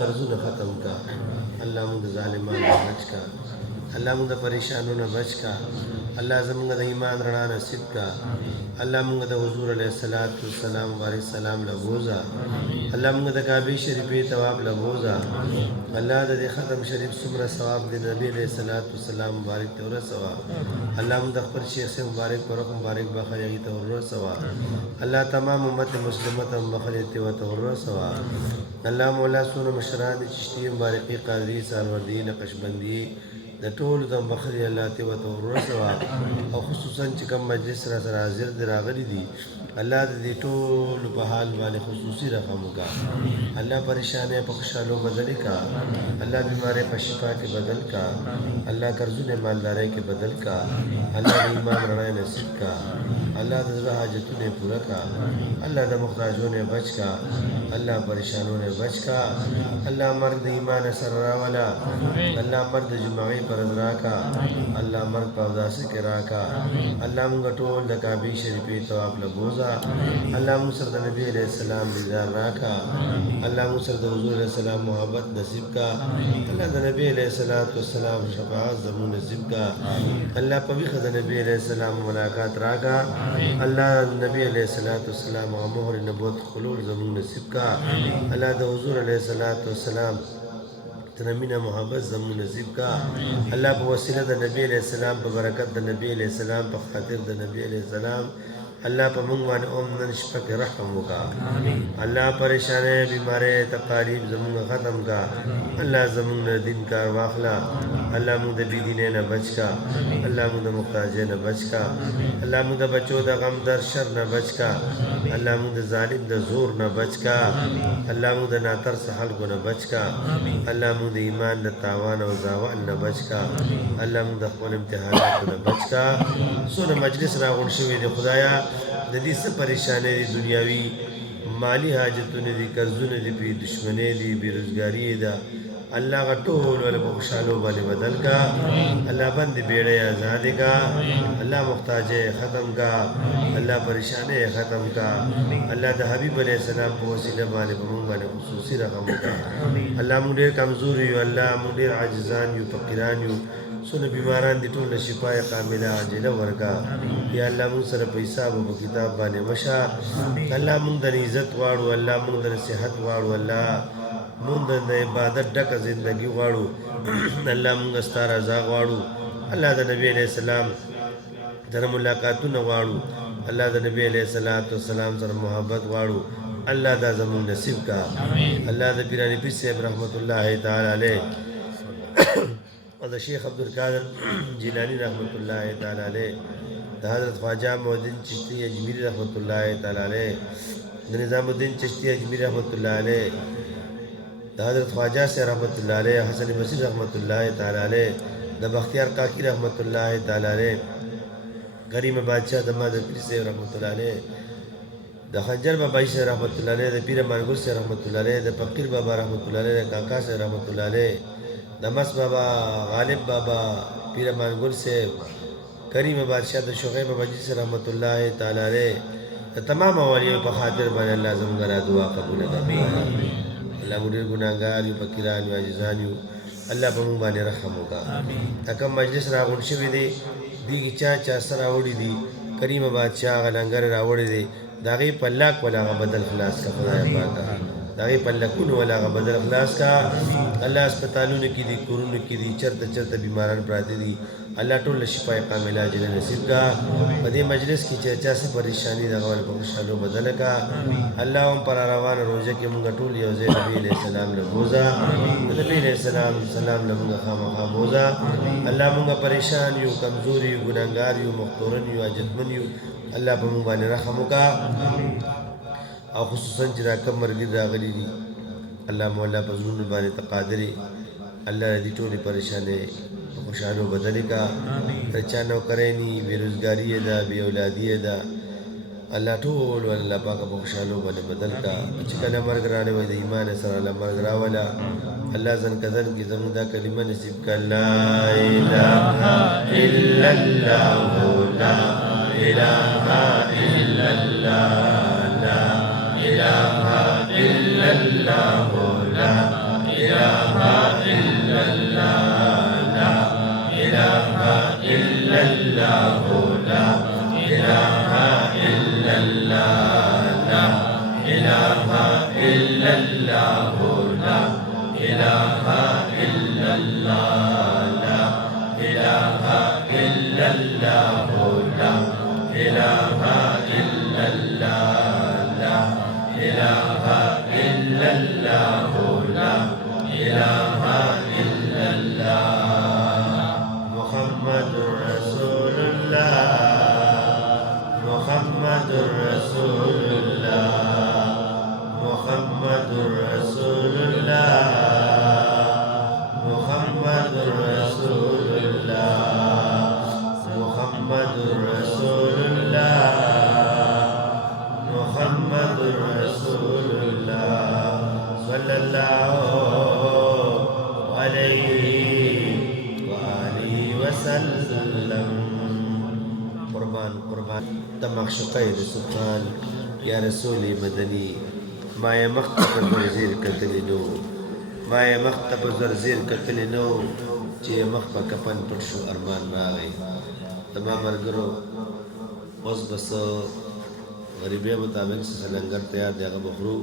قرضونه ختم کا الله موږ د ظالمانو بچ کا الله موږ د پریشانونو بچ کا الله زموږ د ایمان رڼا نصیب کا الله موږ د حضور علیه الصلاۃ والسلام بارک سلام لبوزا الله موږ د کعبه شریفې ثواب لبوزا الله د ختم شریف څومره ثواب د نبی علیه الصلاۃ والسلام مبارک ته ورسوا الله موږ د خپل شیخ سے مبارک پر مبارک بخیر ته ورسوا الله تمام امت مسلمه ته مخلت ته ورسوا الله مولا سونه مشران چشتی مبارکی قادری سالوردی نقشبندی د ټول د مخری الله ته وته ورسوا او خصوصا چې کوم مجلس را سره حاضر دي راغلي دي الله دې ټول په حال باندې خصوصي رحم وکا الله پریشانه په خوشالو بدل کا الله بیماری په شفا کې بدل کا الله قرضونه مالداري کې بدل کا الله ایمان رڼا نصیب کا الله د حاجتونه پورا کا الله د محتاجونو بچ کا الله پریشانونو بچ کا الله مرګ د ایمان سره راولا الله مرګ د جمعې پر راکا الله مرګ په داسې کې راکا الله موږ ټول د کعبه شریفې ثواب لبوزا الله موږ سره د نبی علیہ السلام دیدار راکا الله موږ سره د حضور علیہ السلام محبت نصیب کا الله د نبی علیہ السلام شفاعت زمون نصیب کا الله په ویخه د نبی علیہ السلام ملاقات راکا الله نبی علیہ السلام مهر نبوت خلول زمون نصیب کا الله د حضور علیہ السلام تنمینه محبت زمون نصیب کا الله په وسیله د نبی علیہ السلام په برکت د نبی علیہ السلام په خاطر د نبی علیہ السلام الله په موږ باندې نن شپه کې رحم وکا الله پریشانه بیماری تقاریب زمون ختم کا الله زمون دین کار واخلا الله موږ د بيدینه نه بچ کا الله موږ د محتاج نه بچ کا الله موږ د بچو د غم در شر نه بچ کا الله موږ د ظالم د زور نه بچ کا الله موږ د ناتر سحل کو نه بچ کا الله موږ د ایمان د تاوان او زوال نه بچ کا الله موږ د خپل امتحانات نه بچ کا سونه مجلس راغون شوی دی خدایا د دې څه پریشانې دي دنیاوي مالی حاجتونه دي قرضونه دي په دشمنی دي بیروزګاری ده الله غټول ول په خوشالو باندې بدل کا الله بند بیړې آزاد کا الله محتاج ختم کا الله پریشانې ختم کا الله د حبیب علیہ السلام په وسیله باندې په موږ باندې خصوصي رحم کا الله موږ ډېر کمزور یو الله موږ ډېر عاجزان یو فقیران یو سونه بیماران دي ټول شفای کامله عاجله ورکا یا الله موږ سره په حساب او کتاب باندې مشا الله موږ د عزت واړو الله موږ د صحت واړو الله موږ د عبادت ډکه ژوندۍ غواړو الله موږ ستاره رضا غواړو الله د نبی علیہ السلام سره ملاقاتونه غواړو الله د نبی علیہ السلام سره محبت غواړو الله دا زموږ نصیب کا الله د پیرانی پیر صاحب رحمت الله تعالی علیه او د شیخ عبدالقادر جیلانی رحمت الله تعالی علیه د حضرت خواجہ معین چشتی اجمیری رحمت الله تعالی علیه د نظام الدین چشتی اجمیری رحمت الله علیه د حضرت خواجہ سے رحمت الله علیه حسن بصری رحمت الله تعالی علیه د بختیار کاکی رحمت الله تعالی علیه کریم بادشاہ د مادر پیر سے رحمت الله علیه د خنجر بابا سے رحمت الله علیه د پیر مانګل سے رحمت الله علیه د فقیر بابا رحمت الله علیه د کاکا سے رحمت الله علیه دمس بابا غالب بابا پیر مانگل سے کریم بادشاہ د شوقی بابا جی سے رحمت اللہ تعالی علیہ تمام اولیاء په خاطر باندې الله زموږ دعا قبول کړي الله موږ ګناګار یو فقیران یو عاجزان یو الله په موږ باندې رحم وکړي تکه مجلس راغون شوی دی دیږي چا سره وړي دي کریم بادشاہ غلنګر راوړي دي داغه په لاک ولا بدل خلاص کا خدای پاک داغه په لکونو ولا بدل خلاص کا الله هسپتالونو کې دي کورونو کې دي چرته بیماران پراته دي الله ټول شفای کامله عاجله نصیب کا په دې مجلس کې چا څه پریشانی دا غوړ په خوشاله بدل کا الله هم پر روان روزه کې موږ ټول یو ځای نبی علیہ السلام له بوزا نبی علیہ السلام له موږ خامخا بوزا الله موږ پریشان یو کمزوري ګناګار یو مختورن یو عجزمن یو الله په موږ باندې رحم وکا او خصوصا چې راکم مرګ راغلي دي الله مولا په زړونو باندې تقادري الله دې ټولې پریشانې خوشاله بدل کا رچا نو کرینی بیروزګاری ده بی اولادی ده الله ټول الله پاک په خوشاله باندې بدل کا چې کله مرګ راړي وي د ایمان سره الله مرګ راولا الله زن کذن کی زموږ دا کلمه نصیب ک لا اله الا الله لا اله الا الله لا اله الا الله لا مخشوقي سلطان يا رسولي مدني ما يا مختب زرزير كتلنو ما يا مختب زرزير كتلنو چې مخبا کپن پټ شو ارمان راغی تمام مرګرو اوس بس غریبه مطابق سلنګر تیار دی هغه بخرو